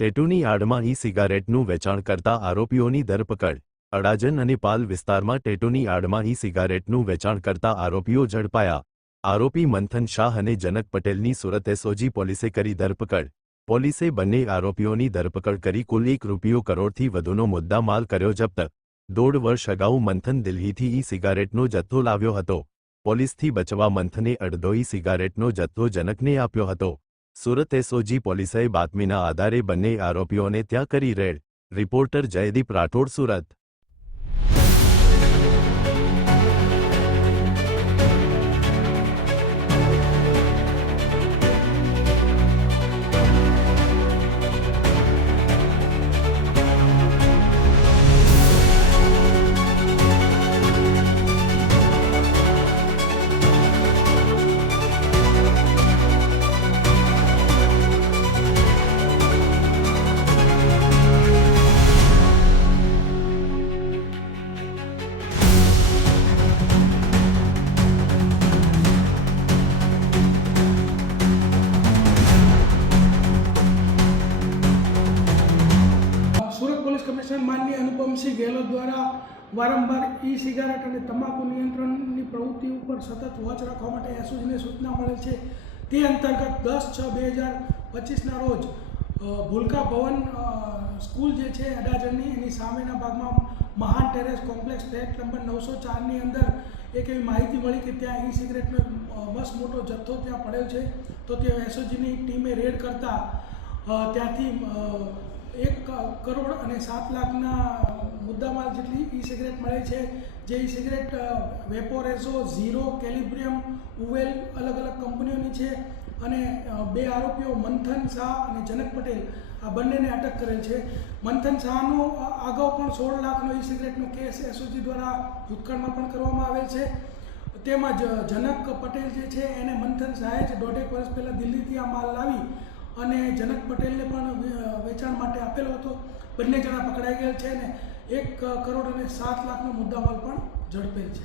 ટેટુની આડમાં ઈ સિગારેટનું વેચાણ કરતા આરોપીઓની ધરપકડ। અડાજણ અને પાલ વિસ્તારમાં ટેટુની આડમાં ઈ સિગારેટનું વેચાણ કરતા આરોપીઓ ઝડપાયા। આરોપી મંથન શાહ અને જનક પટેલની સુરત એસઓજી પોલીસે કરી ધરપકડ। પોલીસે બંને આરોપીઓની ધરપકડ કરી કુલ ₹1 કરોડથી વધુનો મુદ્દા માલ કર્યો જપ્ત। 1.5 વર્ષ અગાઉ મંથન દિલ્હીથી ઈ સિગારેટનો જથ્થો લાવ્યો હતો। પોલીસથી બચવા મંથને અડધો ઈ સિગારેટનો જથ્થો જનકને આપ્યો હતો। સુરત એસઓજી પોલીસે બાતમીના આધારે બંને આરોપીઓને ત્યાં કરી red. Reporter Jaydeep Rathod, Surat. Surat police commissioner માનનીય અનુપમસિંહ ગેહલોત દ્વારા વારંવાર ઈ સિગારેટ અને તમાકુ નિયંત્રણની પ્રવૃત્તિ ઉપર સતત વોચ રાખવા માટે એસઓજીને સૂચના મળેલ છે। તે અંતર્ગત 10/6/2025ના રોજ ભૂલકા ભવન સ્કૂલ જે છે અડાજણની, એની સામેના ભાગમાં મહાન ટેરેસ કોમ્પ્લેક્સ ફ્લેટ નંબર 904ની અંદર એક એવી માહિતી મળી કે ત્યાં ઈ સિગારેટનો બસ મોટો જથ્થો ત્યાં પડેલ છે। તો તે એસઓજીની ટીમે રેડ કરતા ત્યાંથી 1 કરોડ અને 7 લાખના મુદ્દામાલ જેટલી ઈ સિગરેટ મળે છે। જે ઈ સિગરેટ વેપોરેઝો, ઝીરો, કેલિબ્રિયમ, ઉવેલ અલગ અલગ કંપનીઓની છે અને 2 આરોપીઓ મંથન શાહ અને જનક પટેલ આ બંનેને અટક કરેલ છે। મંથન શાહનો અગાઉ પણ 16 લાખનો ઈ સિગરેટનો કેસ એસઓજી દ્વારા ભૂતકાળમાં પણ કરવામાં આવેલ છે। તેમજ જનક પટેલ જે છે એને મંથન શાહે જ 1.5 વર્ષ પહેલાં દિલ્હીથી આ માલ લાવી અને જનક પટેલને પણ વેચાણ માટે આપેલો હતો। બંને જણા પકડાઈ ગયેલ છે અને 1 કરોડ અને 7 લાખનો મુદ્દામાલ પણ ઝડપેલ છે।